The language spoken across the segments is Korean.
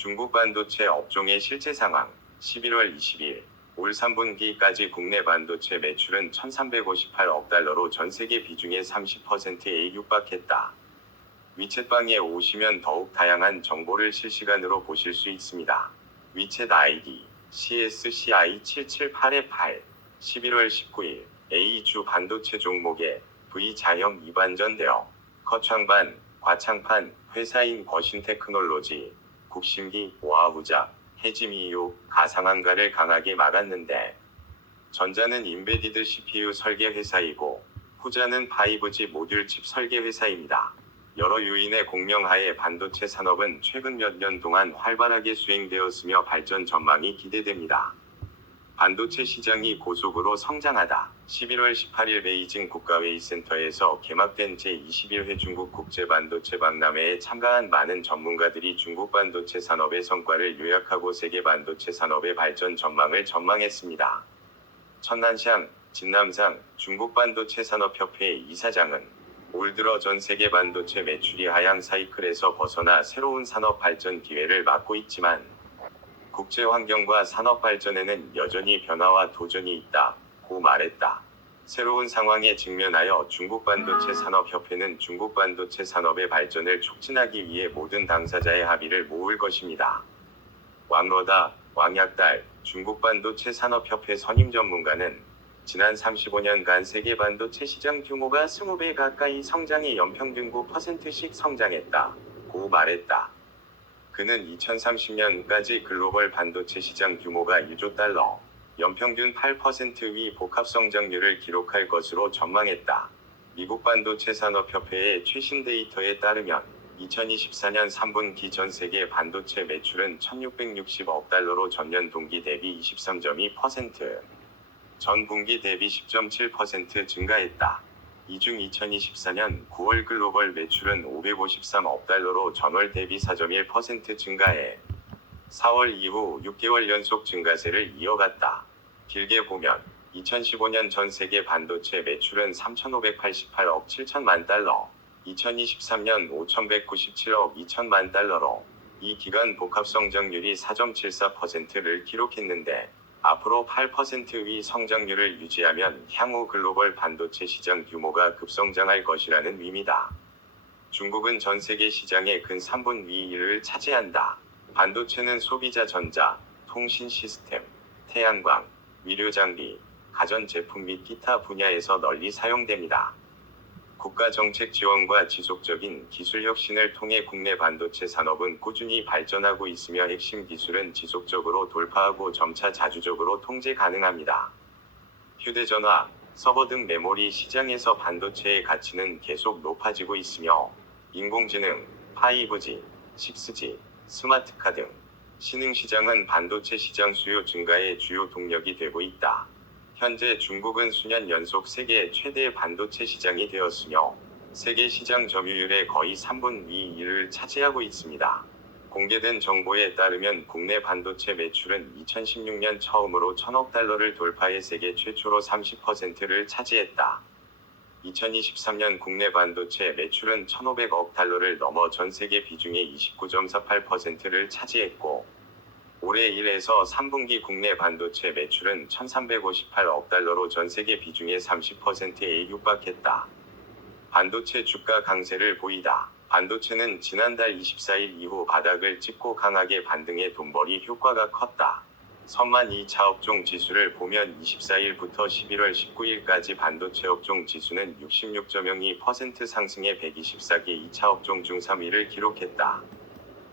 중국 반도체 업종의 실제 상황. 11월 20일 올 3분기까지 국내 반도체 매출은 1,358억 달러로 전 세계 비중의 30%에 육박했다. 위챗방에 오시면 더욱 다양한 정보를 실시간으로 보실 수 있습니다. 위챗 아이디 CSCI778-8 11월 19일 A주 반도체 종목에 V자형 2반전 대여 거창반, 과창판, 회사인 거신테크놀로지, 국심기, 오아후자, 해지미유, 가상안가를 강하게 막았는데 전자는 인베디드 CPU 설계 회사이고 후자는 5G 모듈 칩 설계 회사입니다. 여러 요인의 공명하에 반도체 산업은 최근 몇 년 동안 활발하게 수행되었으며 발전 전망이 기대됩니다. 반도체 시장이 고속으로 성장하다. 11월 18일 베이징 국가회의센터에서 개막된 제21회 중국 국제반도체 박람회에 참가한 많은 전문가들이 중국 반도체 산업의 성과를 요약하고 세계 반도체 산업의 발전 전망을 전망했습니다. 천난샹, 진남상 중국 반도체 산업협회 이사장은 올 들어 전 세계 반도체 매출이 하향 사이클에서 벗어나 새로운 산업 발전 기회를 맞고 있지만 국제 환경과 산업 발전에는 여전히 변화와 도전이 있다고 말했다. 새로운 상황에 직면하여 중국 반도체 산업협회는 중국 반도체 산업의 발전을 촉진하기 위해 모든 당사자의 합의를 모을 것입니다. 왕러다, 왕약달 중국 반도체 산업협회 선임 전문가는 지난 35년간 세계 반도체 시장 규모가 20배 가까이 성장해 연평균 9%씩 성장했다고 말했다. 그는 2030년까지 글로벌 반도체 시장 규모가 1조 달러, 연평균 8% 위 복합 성장률을 기록할 것으로 전망했다. 미국 반도체 산업협회의 최신 데이터에 따르면 2024년 3분기 전 세계 반도체 매출은 1,660억 달러로 전년 동기 대비 23.2%, 전 분기 대비 10.7% 증가했다. 이 중 2024년 9월 글로벌 매출은 553억 달러로 전월 대비 4.1% 증가해 4월 이후 6개월 연속 증가세를 이어갔다. 길게 보면 2015년 전 세계 반도체 매출은 3,588억 7천만 달러, 2023년 5,197억 2천만 달러로 이 기간 복합 성장률이 4.74%를 기록했는데 앞으로 8% 위 성장률을 유지하면 향후 글로벌 반도체 시장 규모가 급성장할 것이라는 의미다. 중국은 전 세계 시장의 근 3분의 1을 차지한다. 반도체는 소비자 전자, 통신 시스템, 태양광, 의료장비, 가전제품 및 기타 분야에서 널리 사용됩니다. 국가 정책 지원과 지속적인 기술 혁신을 통해 국내 반도체 산업은 꾸준히 발전하고 있으며 핵심 기술은 지속적으로 돌파하고 점차 자주적으로 통제 가능합니다. 휴대전화, 서버 등 메모리 시장에서 반도체의 가치는 계속 높아지고 있으며 인공지능, 5G, 6G, 스마트카 등 신흥 시장은 반도체 시장 수요 증가의 주요 동력이 되고 있다. 현재 중국은 수년 연속 세계 최대 반도체 시장이 되었으며 세계 시장 점유율의 거의 3분의 1을 차지하고 있습니다. 공개된 정보에 따르면 국내 반도체 매출은 2016년 처음으로 1,000억 달러를 돌파해 세계 최초로 30%를 차지했다. 2023년 국내 반도체 매출은 1,500억 달러를 넘어 전 세계 비중의 29.48%를 차지했고 올해 1에서 3분기 국내 반도체 매출은 1,358억 달러로 전 세계 비중의 30%에 육박했다. 반도체 주가 강세를 보이다. 반도체는 지난달 24일 이후 바닥을 찍고 강하게 반등해 돈벌이 효과가 컸다. 선만 2차 업종 지수를 보면 24일부터 11월 19일까지 반도체 업종 지수는 66.02% 상승해 124개 2차 업종 중 3위를 기록했다.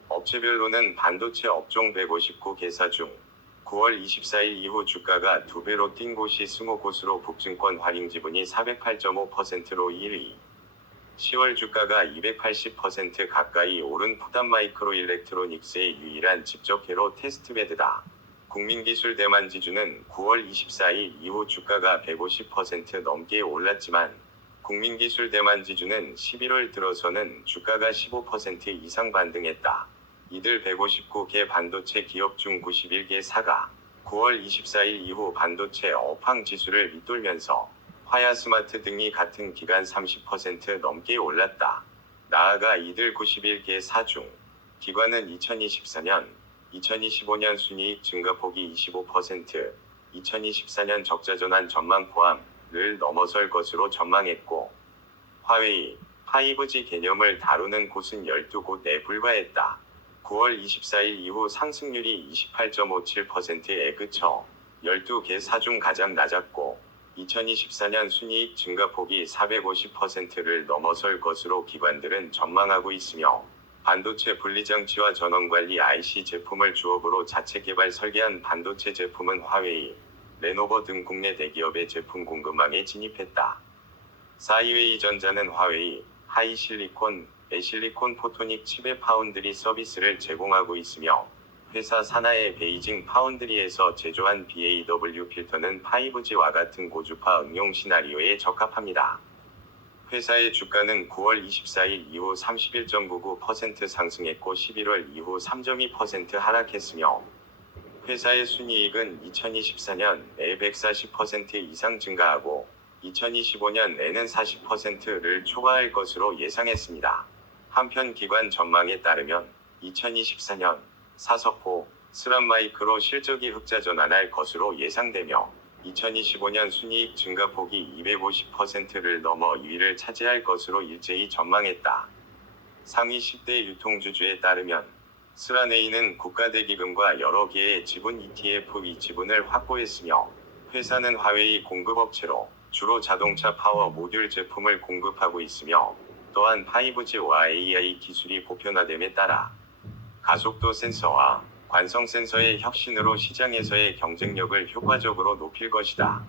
업체별로는 반도체 업종 159개사 중 9월 24일 이후 주가가 2배로 뛴 곳이 20곳으로 북증권 할인지분이 408.5%로 1위, 10월 주가가 280% 가까이 오른 푸담마이크로일렉트로닉스의 유일한 직접회로 테스트베드다. 국민기술 대만지주는 9월 24일 이후 주가가 150% 넘게 올랐지만 국민기술 대만지주는 11월 들어서는 주가가 15% 이상 반등했다. 이들 159개 반도체 기업 중 91개사가 9월 24일 이후 반도체 업황 지수를 밑돌면서 화야스마트 등이 같은 기간 30% 넘게 올랐다. 나아가 이들 91개사 중 기관은 2024년, 2025년 순이익 증가폭이 25%, 2024년 적자전환 전망 포함을 넘어설 것으로 전망했고, 화웨이, 5G 개념을 다루는 곳은 12곳에 불과했다. 9월 24일 이후 상승률이 28.57%에 그쳐 12개사 중 가장 낮았고, 2024년 순이익 증가폭이 450%를 넘어설 것으로 기관들은 전망하고 있으며, 반도체 분리장치와 전원관리 IC 제품을 주업으로 자체 개발 설계한 반도체 제품은 화웨이, 레노버 등 국내 대기업의 제품 공급망에 진입했다. 사이웨이전자는 화웨이, 하이실리콘, 애실리콘 포토닉 칩의 파운드리 서비스를 제공하고 있으며, 회사 산하의 베이징 파운드리에서 제조한 BAW 필터는 5G와 같은 고주파 응용 시나리오에 적합합니다. 회사의 주가는 9월 24일 이후 31.99% 상승했고 11월 이후 3.2% 하락했으며, 회사의 순이익은 2024년에 140% 이상 증가하고 2025년에는 40%를 초과할 것으로 예상했습니다. 한편 기관 전망에 따르면 2024년 사석호, 스람마이크로 실적이 흑자 전환할 것으로 예상되며, 2025년 순이익 증가폭이 250%를 넘어 2위를 차지할 것으로 일제히 전망했다. 상위 10대 유통주주에 따르면 스라네이는 국가대기금과 여러 개의 지분 ETF 지분을 확보했으며, 회사는 화웨이 공급업체로 주로 자동차 파워 모듈 제품을 공급하고 있으며, 또한 5G와 AI 기술이 보편화됨에 따라 가속도 센서와 관성 센서의 혁신으로 시장에서의 경쟁력을 효과적으로 높일 것이다.